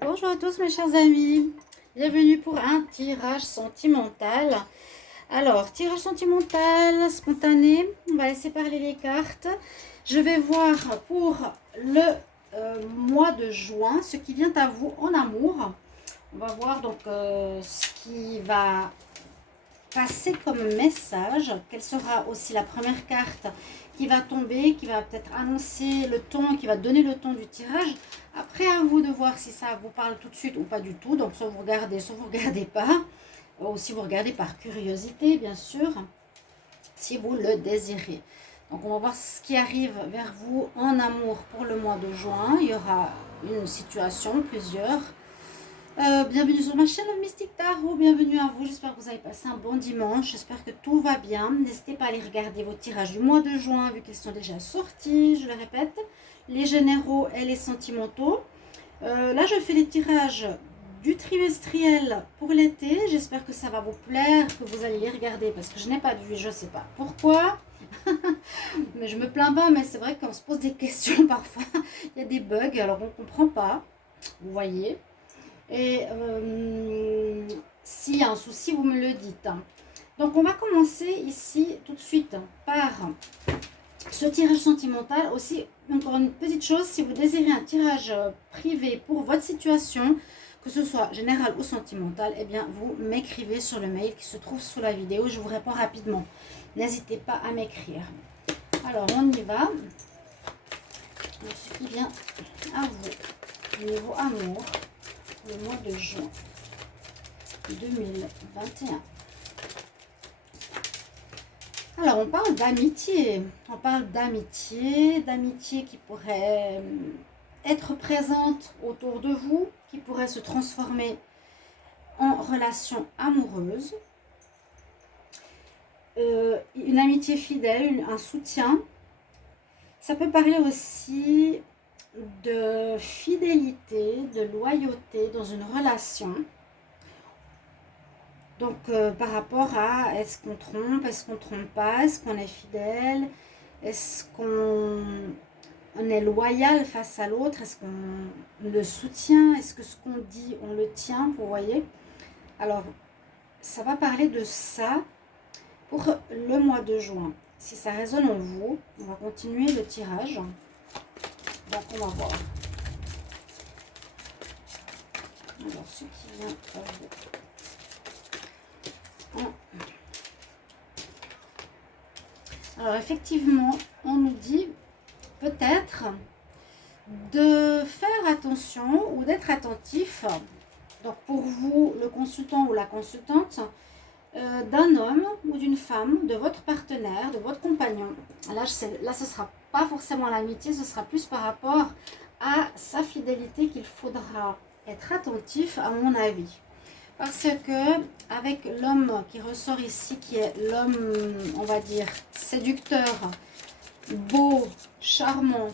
Bonjour à tous mes chers amis, bienvenue pour un tirage sentimental. Alors, tirage sentimental spontané, on va laisser parler les cartes. Je vais voir pour le mois de juin, ce qui vient à vous en amour. On va voir donc ce qui va passer comme message. Quelle sera aussi la première carte qui va tomber, qui va peut-être annoncer le ton, qui va donner le ton du tirage. Après, à vous de voir si ça vous parle tout de suite ou pas du tout. Donc, soit vous regardez pas. Ou si vous regardez par curiosité, bien sûr, si vous le désirez. Donc, on va voir ce qui arrive vers vous en amour pour le mois de juin. Il y aura une situation, plusieurs. Bienvenue sur ma chaîne Mystique Tarot, bienvenue à vous, j'espère que vous avez passé un bon dimanche, j'espère que tout va bien. N'hésitez pas à aller regarder vos tirages du mois de juin vu qu'ils sont déjà sortis, je le répète, les généraux et les sentimentaux. Là je fais les tirages du trimestriel pour l'été, j'espère que ça va vous plaire, que vous allez les regarder parce que je n'ai pas vu, je ne sais pas pourquoi. Mais je me plains pas, mais c'est vrai qu'on se pose des questions parfois, il y a des bugs, alors on ne comprend pas, vous voyez. Et s'il y a un souci, vous me le dites. Donc, on va commencer ici tout de suite par ce tirage sentimental. Aussi, encore une petite chose, si vous désirez un tirage privé pour votre situation, que ce soit général ou sentimental, eh bien, vous m'écrivez sur le mail qui se trouve sous la vidéo. Je vous réponds rapidement. N'hésitez pas à m'écrire. Alors, on y va. Ce qui vient à vous, niveau amour, le mois de juin 2021. Alors, on parle d'amitié. On parle d'amitié qui pourrait être présente autour de vous, qui pourrait se transformer en relation amoureuse. Une amitié fidèle, un soutien. Ça peut parler aussi de fidélité, de loyauté dans une relation. Donc, par rapport à est-ce qu'on trompe, est-ce qu'on ne trompe pas, est-ce qu'on est fidèle, est-ce qu'on est loyal face à l'autre, est-ce qu'on le soutient, est-ce que ce qu'on dit, on le tient, vous voyez. Alors, ça va parler de ça pour le mois de juin. Si ça résonne en vous, on va continuer le tirage. Donc, on va voir. Alors, ce qui vient à vous. Alors effectivement, on nous dit peut-être de faire attention ou d'être attentif. Donc pour vous, le consultant ou la consultante, d'un homme ou d'une femme, de votre partenaire, de votre compagnon. Là, ce ne sera pas forcément l'amitié, ce sera plus par rapport à sa fidélité qu'il faudra être attentif à mon avis. Parce que avec l'homme qui ressort ici, qui est l'homme, on va dire, séducteur, beau, charmant,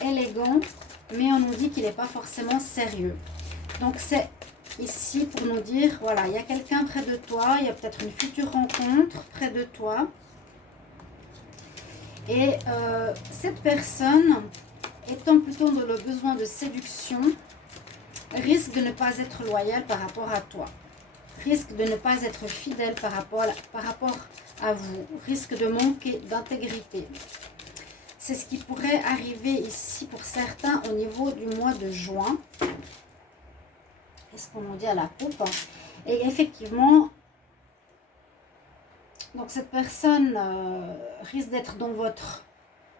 élégant, mais on nous dit qu'il n'est pas forcément sérieux. Donc c'est ici pour nous dire, voilà, il y a quelqu'un près de toi, il y a peut-être une future rencontre près de toi. Et cette personne, étant plutôt dans le besoin de séduction, risque de ne pas être loyal par rapport à toi, risque de ne pas être fidèle par rapport à vous, risque de manquer d'intégrité. C'est ce qui pourrait arriver ici pour certains au niveau du mois de juin. Qu'est-ce qu'on nous dit à la coupe? Et effectivement, donc cette personne risque d'être dans votre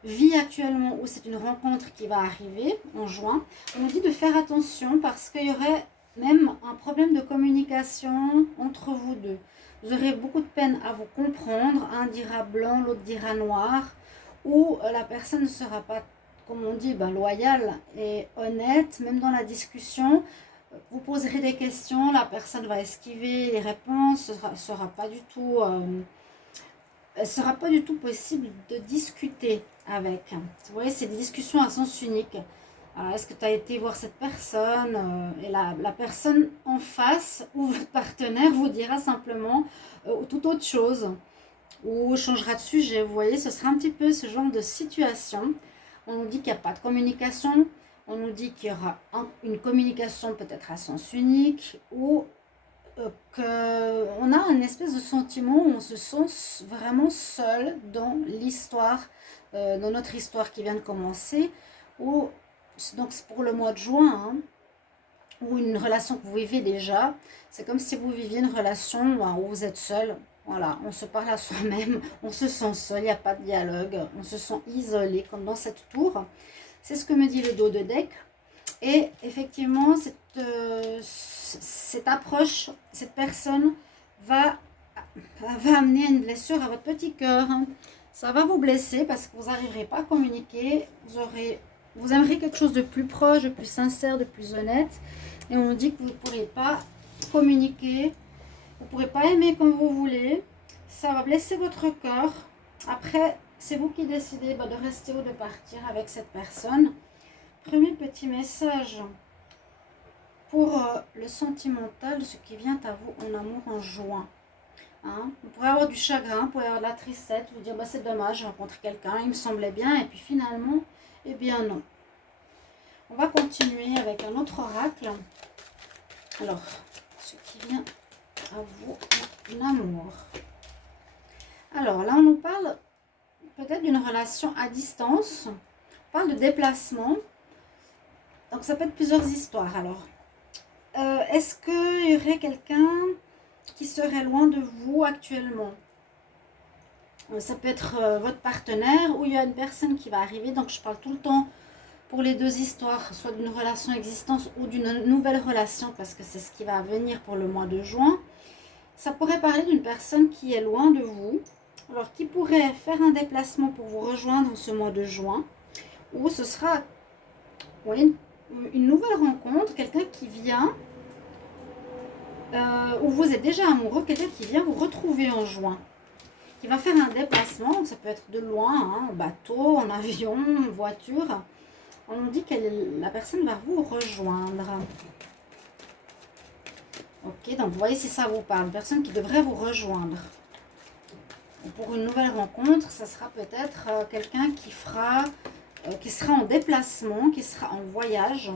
vie actuellement ou c'est une rencontre qui va arriver en juin. On nous dit de faire attention parce qu'il y aurait même un problème de communication entre vous deux. Vous aurez beaucoup de peine à vous comprendre. Un dira blanc, l'autre dira noir. Ou la personne ne sera pas, comme on dit, loyale et honnête. Même dans la discussion, vous poserez des questions, la personne va esquiver les réponses. Ce sera pas du tout... sera pas du tout possible de discuter avec. Vous voyez, c'est des discussions à sens unique. Est-ce que tu as été voir cette personne et la personne en face ou votre partenaire vous dira simplement tout autre chose ou changera de sujet. Vous voyez, ce sera un petit peu ce genre de situation. On nous dit qu'il n'y a pas de communication. On nous dit qu'il y aura une communication peut-être à sens unique ou qu'on a une espèce de sentiment où on se sent vraiment seul dans l'histoire, dans notre histoire qui vient de commencer. Ou, donc c'est pour le mois de juin, hein, ou une relation que vous vivez déjà. C'est comme si vous viviez une relation où vous êtes seul. Voilà, on se parle à soi-même, on se sent seul, il n'y a pas de dialogue, on se sent isolé comme dans cette tour. C'est ce que me dit le dos de deck. Et effectivement, cette approche, cette personne va amener une blessure à votre petit cœur. Ça va vous blesser parce que vous n'arriverez pas à communiquer. Vous aimeriez quelque chose de plus proche, de plus sincère, de plus honnête. Et on dit que vous ne pourrez pas communiquer. Vous ne pourrez pas aimer comme vous voulez. Ça va blesser votre cœur. Après, c'est vous qui décidez de rester ou de partir avec cette personne. Premier petit message pour le sentimental, ce qui vient à vous en amour en juin. Hein, vous pourrez avoir du chagrin, vous pourrez avoir de la tristesse, vous dire c'est dommage, j'ai rencontré quelqu'un, il me semblait bien, et puis finalement, eh bien non. On va continuer avec un autre oracle. Alors, ce qui vient à vous en amour. Alors là, on nous parle peut-être d'une relation à distance, on parle de déplacement. Donc ça peut être plusieurs histoires. Alors, est-ce qu'il y aurait quelqu'un qui serait loin de vous actuellement? Ça peut être votre partenaire ou il y a une personne qui va arriver. Donc je parle tout le temps pour les deux histoires, soit d'une relation existence ou d'une nouvelle relation, parce que c'est ce qui va venir pour le mois de juin. Ça pourrait parler d'une personne qui est loin de vous, alors qui pourrait faire un déplacement pour vous rejoindre ce mois de juin, ou ce sera une nouvelle rencontre, quelqu'un qui vient, où vous êtes déjà amoureux, quelqu'un qui vient vous retrouver en juin, qui va faire un déplacement, ça peut être de loin, hein, en bateau, en avion, en voiture. On nous dit que la personne va vous rejoindre. Ok, donc vous voyez si ça vous parle, une personne qui devrait vous rejoindre. Et pour une nouvelle rencontre, ça sera peut-être quelqu'un qui sera en déplacement, qui sera en voyage.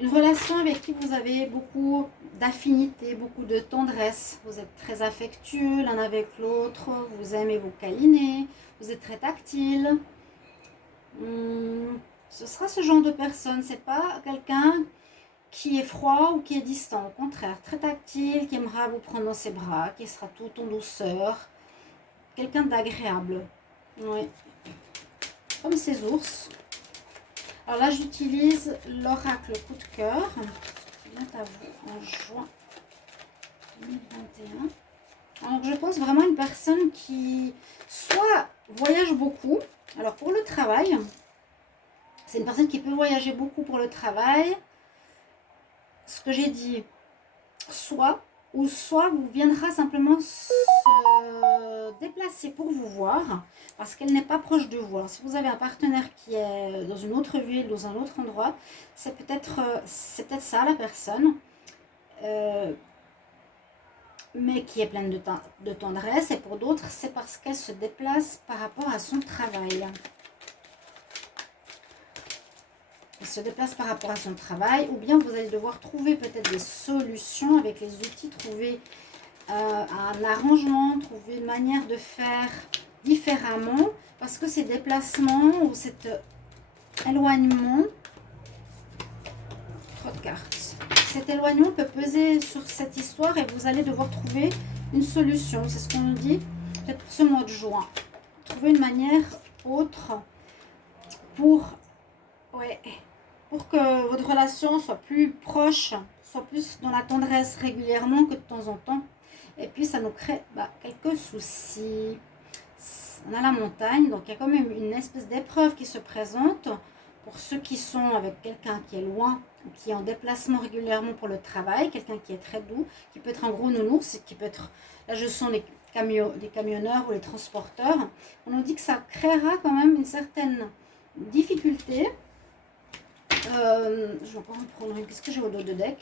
Une relation avec qui vous avez beaucoup d'affinité, beaucoup de tendresse. Vous êtes très affectueux l'un avec l'autre, vous aimez vous câliner, vous êtes très tactile. Ce sera ce genre de personne, c'est pas quelqu'un qui est froid ou qui est distant, au contraire, très tactile, qui aimera vous prendre dans ses bras, qui sera tout en douceur, quelqu'un d'agréable, oui, comme ces ours. Alors là, j'utilise l'oracle coup de cœur, qui vient à vous en juin 2021. Alors, je pense vraiment à une personne qui soit voyage beaucoup. Alors, pour le travail, c'est une personne qui peut voyager beaucoup pour le travail. Ce que j'ai dit, soit vous viendra simplement se déplacer pour vous voir, parce qu'elle n'est pas proche de vous. Alors, si vous avez un partenaire qui est dans une autre ville, dans un autre endroit, c'est peut-être ça la personne, mais qui est pleine de tendresse. Et pour d'autres, c'est parce qu'elle se déplace par rapport à son travail. Elle se déplace par rapport à son travail, ou bien vous allez devoir trouver peut-être des solutions avec les outils, trouver un arrangement, trouver une manière de faire différemment, parce que ces déplacements ou cet éloignement, trop de cartes, cet éloignement peut peser sur cette histoire et vous allez devoir trouver une solution. C'est ce qu'on nous dit peut-être pour ce mois de juin. Trouver une manière autre pour que votre relation soit plus proche, soit plus dans la tendresse régulièrement que de temps en temps. Et puis ça nous crée quelques soucis. On a la montagne, donc il y a quand même une espèce d'épreuve qui se présente pour ceux qui sont avec quelqu'un qui est loin, qui est en déplacement régulièrement pour le travail, quelqu'un qui est très doux, qui peut être un gros nounours, qui peut être, là je sens les camionneurs ou les transporteurs. On nous dit que ça créera quand même une certaine difficulté. Je vais encore en prendre une. Qu'est-ce que j'ai au dos de deck?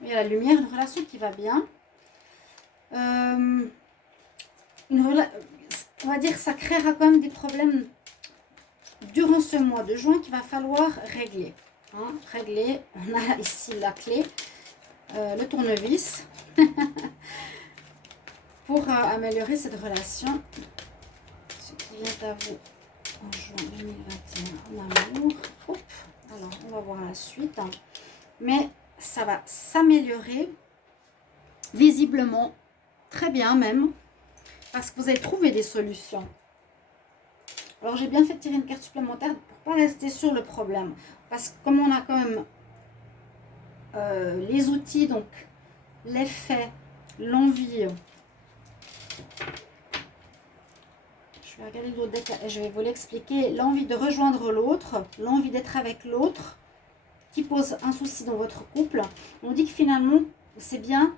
Il y a la lumière, une relation qui va bien. On va dire que ça créera quand même des problèmes durant ce mois de juin qu'il va falloir régler. Hein, régler, on a ici la clé, le tournevis, pour améliorer cette relation. Ce qui vient à vous en juin 2021 en amour. Hop, alors on va voir la suite. Hein. Mais ça va s'améliorer visiblement, très bien même, parce que vous avez trouvé des solutions. Alors j'ai bien fait tirer une carte supplémentaire pour ne pas rester sur le problème. Parce que comme on a quand même les outils, donc l'effet, l'envie. Je vais regarder d'autres deck et je vais vous l'expliquer. L'envie de rejoindre l'autre, l'envie d'être avec l'autre, qui pose un souci dans votre couple. On dit que finalement, c'est bien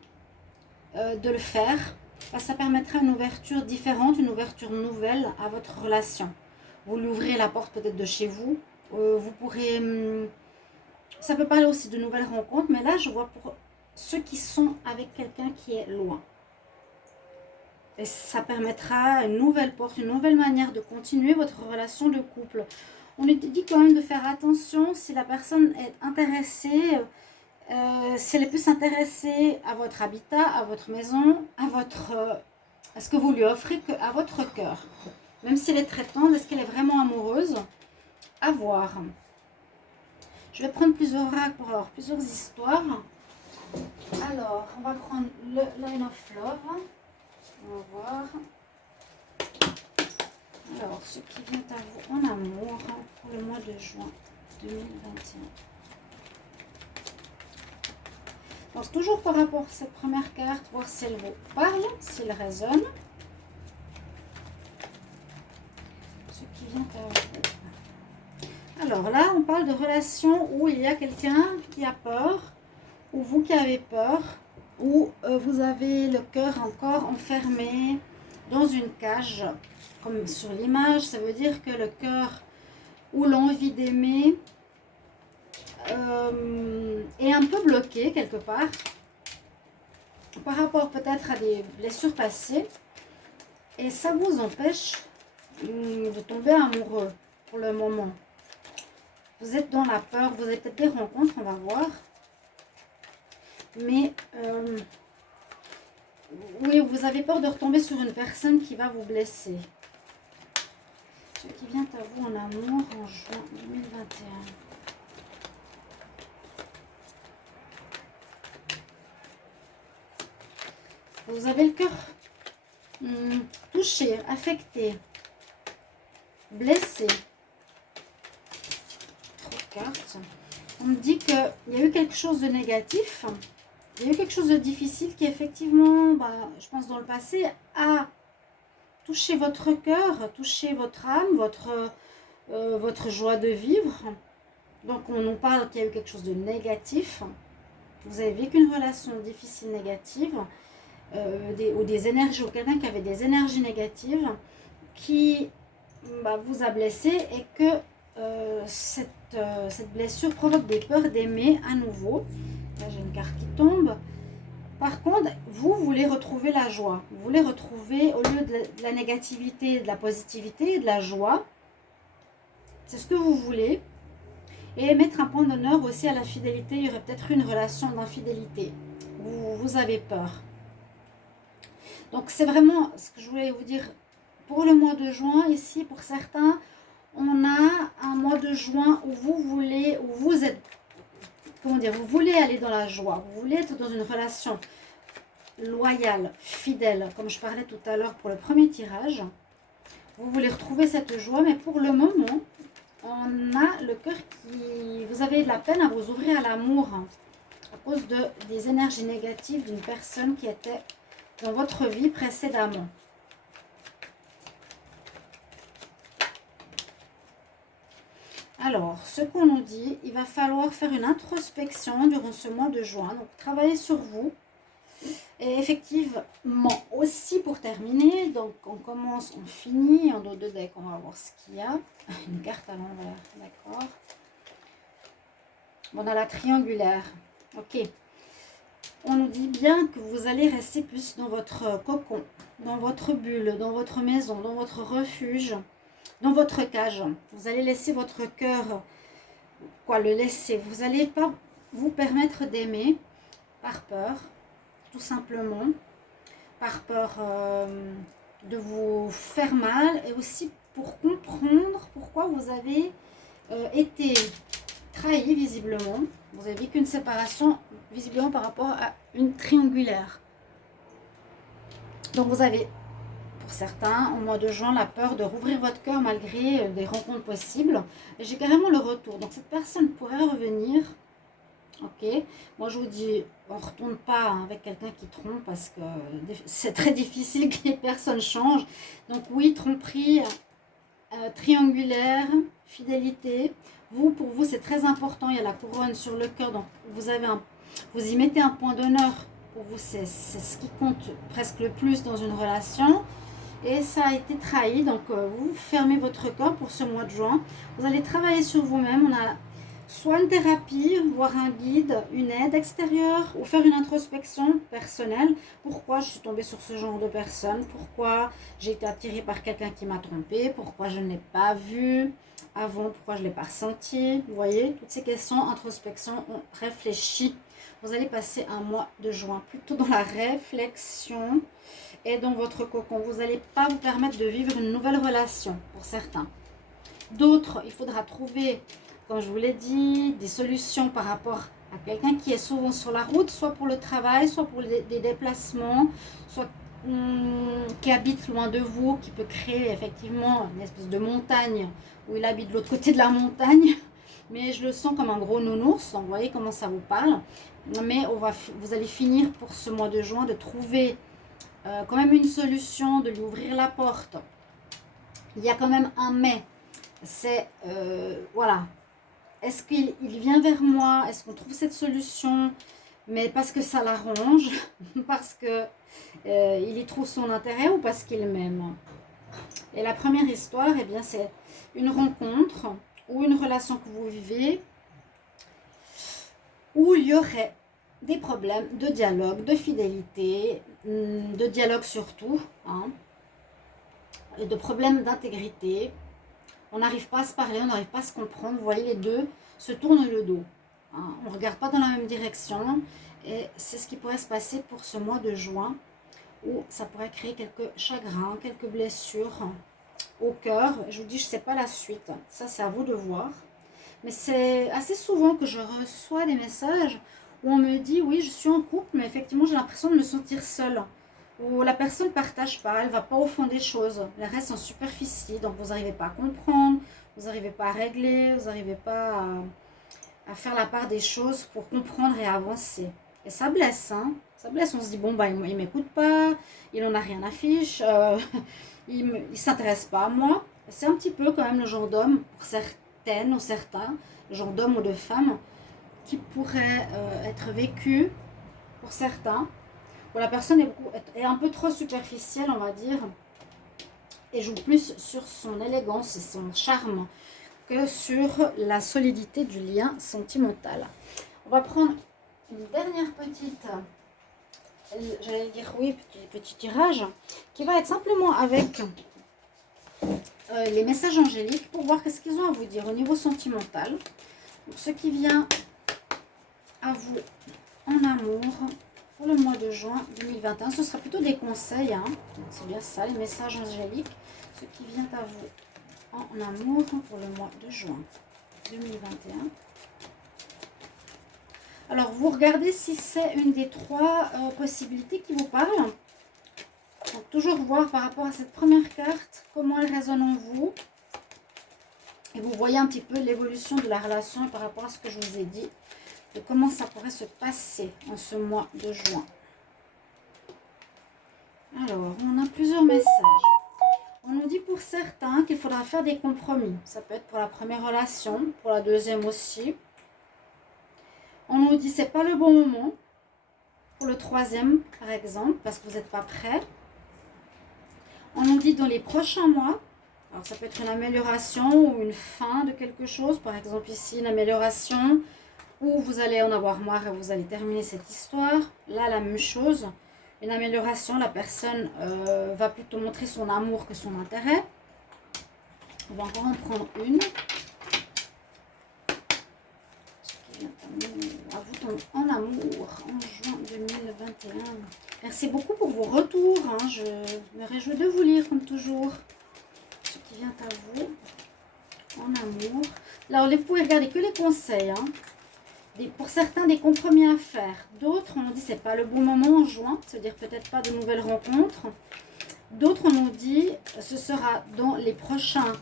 de le faire. Parce que ça permettra une ouverture différente, une ouverture nouvelle à votre relation. Vous lui ouvrez la porte peut-être de chez vous. Vous pourrez... ça peut parler aussi de nouvelles rencontres. Mais là, je vois pour ceux qui sont avec quelqu'un qui est loin. Et ça permettra une nouvelle porte, une nouvelle manière de continuer votre relation de couple. On est dit quand même de faire attention si la personne est intéressée, si elle est plus intéressée à votre habitat, à votre maison, à ce que vous lui offrez qu'à votre cœur. Même si elle est très tendre, est-ce qu'elle est vraiment amoureuse? À voir. Je vais prendre plusieurs oracles pour avoir plusieurs histoires. Alors, on va prendre le Line of Love. On va voir. Alors, ce qui vient à vous en amour pour le mois de juin 2021. Donc, toujours par rapport à cette première carte, voir si elle vous parle, s'il résonne. Ce qui vient à vous. Alors là, on parle de relations où il y a quelqu'un qui a peur, ou vous qui avez peur, ou vous avez le cœur encore enfermé dans une cage, comme sur l'image. Ça veut dire que le cœur ou l'envie d'aimer est un peu bloqué quelque part, par rapport peut-être à des blessures passées, et ça vous empêche de tomber amoureux pour le moment. Vous êtes dans la peur, vous avez peut-être des rencontres, on va voir. Mais oui, vous avez peur de retomber sur une personne qui va vous blesser. Ce qui vient à vous en amour en juin 2021. Vous avez le cœur touché, affecté, blessé. Cartes. On me dit qu'il y a eu quelque chose de négatif, il y a eu quelque chose de difficile qui effectivement, je pense dans le passé, a touché votre cœur, touché votre âme, votre joie de vivre. Donc on nous parle qu'il y a eu quelque chose de négatif. Vous avez vécu une relation difficile, négative, ou des énergies, ou quelqu'un qui avait des énergies négatives qui vous a blessé, et que cette blessure provoque des peurs d'aimer à nouveau. Là, j'ai une carte qui tombe. Par contre, vous voulez retrouver la joie. Vous voulez retrouver, au lieu de la négativité, de la positivité et de la joie. C'est ce que vous voulez. Et mettre un point d'honneur aussi à la fidélité. Il y aurait peut-être une relation d'infidélité. Vous avez peur. Donc, c'est vraiment ce que je voulais vous dire. Pour le mois de juin, ici, pour certains, on a un mois de juin où vous êtes, comment dire, vous voulez aller dans la joie, vous voulez être dans une relation loyale, fidèle, comme je parlais tout à l'heure pour le premier tirage. Vous voulez retrouver cette joie, mais pour le moment, on a le cœur qui... Vous avez de la peine à vous ouvrir à l'amour à cause des énergies négatives d'une personne qui était dans votre vie précédemment. Alors, ce qu'on nous dit, il va falloir faire une introspection durant ce mois de juin. Donc, travailler sur vous. Et effectivement, aussi pour terminer, donc on commence, on finit. En dos de deck, on va voir ce qu'il y a. Une carte à l'envers, d'accord. Bon, on a la triangulaire. Ok. On nous dit bien que vous allez rester plus dans votre cocon, dans votre bulle, dans votre maison, dans votre refuge. dans votre cage. Vous allez laisser votre cœur, quoi, le laisser. Vous n'allez pas vous permettre d'aimer par peur, tout simplement, par peur de vous faire mal et aussi pour comprendre pourquoi vous avez été trahi visiblement. Vous avez vécu une séparation visiblement par rapport à une triangulaire. Donc vous avez, pour certains, au mois de juin, la peur de rouvrir votre cœur malgré des rencontres possibles. Et j'ai carrément le retour. Donc cette personne pourrait revenir. Ok, moi je vous dis, on ne retourne pas avec quelqu'un qui trompe parce que c'est très difficile que les personnes changent. Donc oui, tromperie, triangulaire, fidélité. Vous, pour vous, c'est très important. Il y a la couronne sur le cœur, donc vous y mettez un point d'honneur. Pour vous, c'est ce qui compte presque le plus dans une relation. Et ça a été trahi, donc vous fermez votre cœur pour ce mois de juin. Vous allez travailler sur vous-même. On a soit une thérapie, voir un guide, une aide extérieure ou faire une introspection personnelle. Pourquoi je suis tombée sur ce genre de personne? Pourquoi j'ai été attirée par quelqu'un qui m'a trompée? Pourquoi je ne l'ai pas vu avant? Pourquoi je ne l'ai pas ressenti? Vous voyez, toutes ces questions, introspection, on réfléchit. Vous allez passer un mois de juin plutôt dans la réflexion et dans votre cocon. Vous n'allez pas vous permettre de vivre une nouvelle relation pour certains. D'autres, il faudra trouver, comme je vous l'ai dit, des solutions par rapport à quelqu'un qui est souvent sur la route, soit pour le travail, soit pour des déplacements, soit qui habite loin de vous, qui peut créer effectivement une espèce de montagne où il habite de l'autre côté de la montagne. Mais je le sens comme un gros nounours, donc vous voyez comment ça vous parle. Mais vous allez finir pour ce mois de juin de trouver quand même une solution, de lui ouvrir la porte. Il y a quand même un mais. C'est, voilà, est-ce qu'il vient vers moi? Est-ce qu'on trouve cette solution? Mais parce que ça l'arrange, parce que il y trouve son intérêt ou parce qu'il m'aime? Et la première histoire, eh bien, c'est une rencontre ou une relation que vous vivez où il y aurait des problèmes de dialogue, de fidélité, de dialogue surtout, hein, et de problèmes d'intégrité. On n'arrive pas à se parler, on n'arrive pas à se comprendre. Vous voyez, les deux se tournent le dos. Hein. On ne regarde pas dans la même direction. Et c'est ce qui pourrait se passer pour ce mois de juin, où ça pourrait créer quelques chagrins, quelques blessures au cœur. Je vous dis, je ne sais pas la suite. Ça, c'est à vous de voir. Mais c'est assez souvent que je reçois des messages où on me dit, oui, je suis en couple, mais effectivement, j'ai l'impression de me sentir seule. Où la personne ne partage pas, elle ne va pas au fond des choses. Elle reste en superficie, donc vous n'arrivez pas à comprendre, vous n'arrivez pas à régler, vous n'arrivez pas à faire la part des choses pour comprendre et avancer. Et ça blesse, hein. Ça blesse, on se dit, bon, bah, il ne m'écoute pas, il n'en a rien à fiche, il ne s'intéresse pas à moi. C'est un petit peu quand même le genre d'homme, pour certaines ou certains, le genre d'homme ou de femme, qui pourrait être vécu pour certains, où la personne est un peu trop superficielle, on va dire, et joue plus sur son élégance et son charme que sur la solidité du lien sentimental. On va prendre une dernière petite, j'allais dire oui, petit tirage, qui va être simplement avec les messages angéliques pour voir ce qu'ils ont à vous dire au niveau sentimental. Donc, ce qui vient à vous en amour pour le mois de juin 2021. Ce sera plutôt des conseils, hein. C'est bien ça, les messages angéliques. Ce qui vient à vous en amour pour le mois de juin 2021. Alors, vous regardez si c'est une des trois possibilités qui vous parlent. Donc, toujours voir par rapport à cette première carte, comment elle résonne en vous. Et vous voyez un petit peu l'évolution de la relation par rapport à ce que je vous ai dit, de comment ça pourrait se passer en ce mois de juin. Alors, on a plusieurs messages. On nous dit pour certains qu'il faudra faire des compromis. Ça peut être pour la première relation, pour la deuxième aussi. On nous dit que ce n'est pas le bon moment. Pour le troisième, par exemple, parce que vous n'êtes pas prêt. On nous dit dans les prochains mois. Alors, ça peut être une amélioration ou une fin de quelque chose. Par exemple, ici, une amélioration où vous allez en avoir marre et vous allez terminer cette histoire. Là, la même chose. Une amélioration, la personne va plutôt montrer son amour que son intérêt. On va encore en prendre une. À vous en amour en juin 2021. Merci beaucoup pour vos retours. Hein. Je me réjouis de vous lire comme toujours. Ce qui vient à vous en amour. Alors, vous pouvez regarder que les conseils. Hein. Pour certains, des compromis à faire. D'autres, on nous dit c'est pas le bon moment en juin. C'est-à-dire peut-être pas de nouvelles rencontres. D'autres, on nous dit ce sera dans les prochains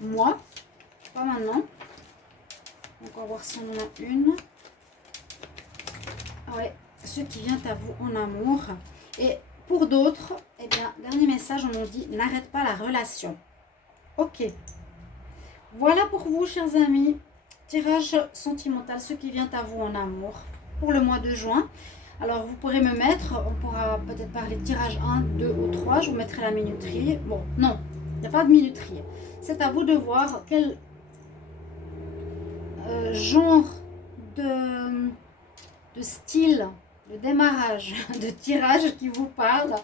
mois. Pas maintenant. Donc, on va voir si on en a une. Ouais, ce qui vient à vous en amour. Et pour d'autres, eh bien, dernier message, on nous dit n'arrête pas la relation. Ok. Voilà pour vous, chers amis. Tirage sentimental, ce qui vient à vous en amour pour le mois de juin. Alors, vous pourrez me mettre, on pourra peut-être parler de tirage 1, 2 ou 3. Je vous mettrai la minuterie. Bon, non, il n'y a pas de minuterie. C'est à vous de voir quel genre de style de démarrage de tirage qui vous parle,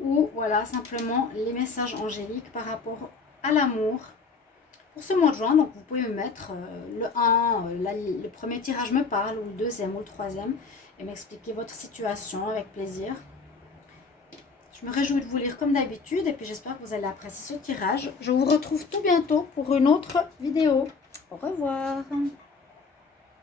ou voilà simplement les messages angéliques par rapport à l'amour pour ce mois de juin. Donc vous pouvez me mettre le 1, le premier tirage me parle, ou le deuxième ou le troisième, et m'expliquer votre situation avec plaisir. Je me réjouis de vous lire comme d'habitude, et puis j'espère que vous allez apprécier ce tirage. Je vous retrouve tout bientôt pour une autre vidéo. Au revoir.